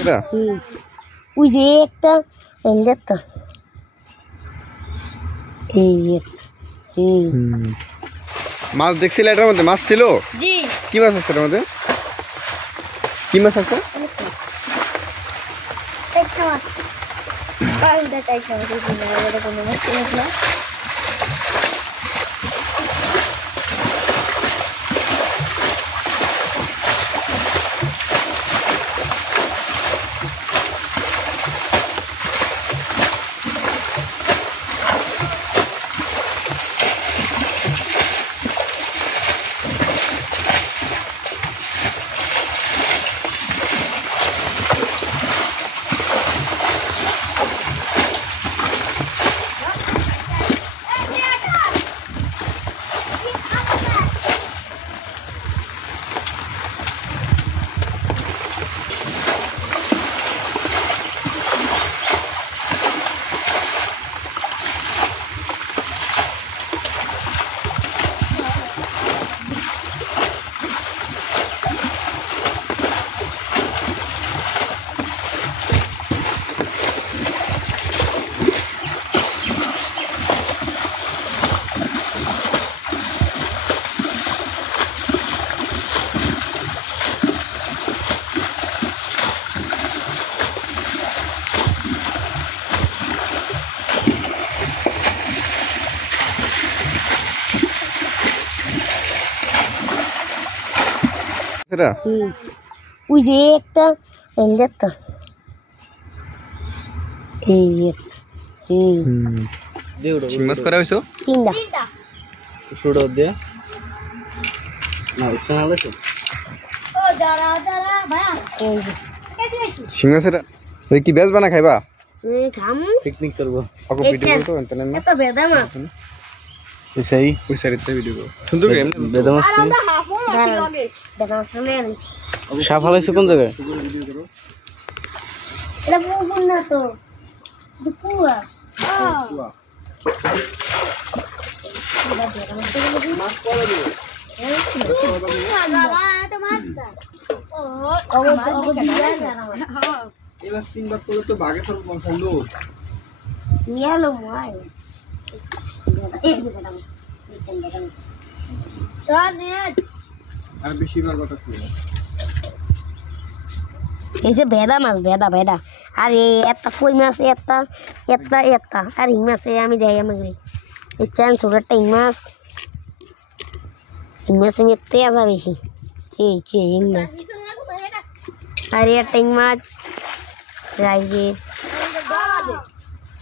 এটা ওই যে একটা এন্ডারটা এই মাছ দেখছিলে এটার মধ্যে মাছ ছিল জি কি মাছ আছে এটার মধ্যে কি মাছ আছে একটা মাছ পাউডা টাইপ হবে এটা কোনো মাছ না এটা ওই যে একটা এন্ডারটা এই শিং মাছ করা হইছো তিনটা শুড়ো দে না ইসটা না লাগছে ও দাঁড়া ভাইয়া এই যে শিং মাছ এটা এই কি বেজবা না খাইবা খাম পিকনিক করব আপু ভিডিও করো ইন্টারনেট না একটা বেদা মাছ এসেই ওই সাইডে ভিডিও করো সুন্দর করে এমনি বেদম আর আমরা হাফও মাছ লাগে বেদা মাছ নেই সাপ হালাইছে কোন জায়গায় ভিডিও করো এটা পুকুর না তো কুয়া মাছ পড়া দিও এই মাছ তিনবার করে তো বাগে সব খাইলো আর বেশিবার কথা ছিল এই যে ভেদা মাছ ভেদা আর এই একটা কই মাছ একটা আর এই মাছে আমি দেয় আমাকে এই চান ছোট একটা এই মাছ আমি তেজা বেশি এই মাছ আর একটা এই মাছ রাইজের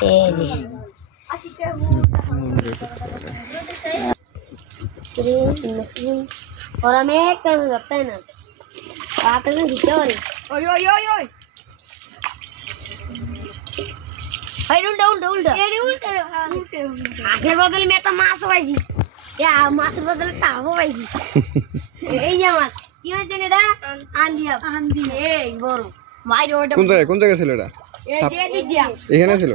এই যে और हमें एक टाइम लगता है ना आकर में दिखते हो रे ओय उल्टा ये उल्टा आखिर बदल में तो मांस पाइছি या मांस बदल तावो पाइছি এই যে মাছ কি হইছে এটা আন্দি এই বড় মাইর ওটা কোন জায়গা ছিল এটা এই দিয়া এখানে ছিল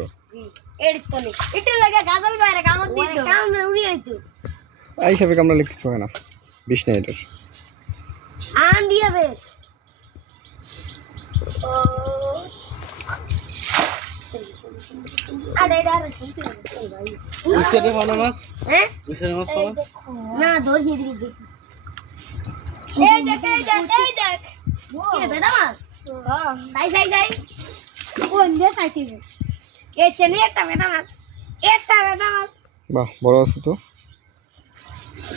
এড়তলে এটা লাগা গাজল বাইরে কামক দিছো কাম উড়ি আইতো আই হিসাবে কামড়ালে কিছু হয় না বিষ নাই এটার আন্দি হবে ও আরে ডার ভাই উসেরে ভালো মাছ হ্যাঁ উসেরে মাছ ভালো না ধরছি এদিকে দেখছি এই দেখ কি বেদা মাছ হ্যাঁ সাই কোন দে সাইটি এই চেনে একটা বেদা মাছ বাহ বড় আছে তো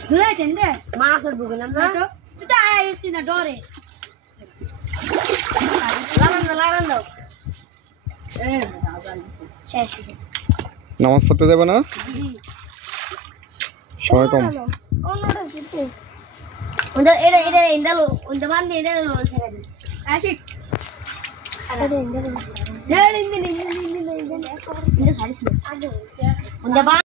ধরে চেনে মাছের বুগলাম না তো তুই তো আইছিস না ডরে লাগান দাও শেষ নামাজ পড়তে যাবে না সময় কম এটা ইন্দালো উন্ডা বান্ধে এটা লোন ছেড়ে দিই আশিক আরে ইন্দালো ইন্দালো ইন্দালো ইন্দালো ইন্দালো ইন্দালো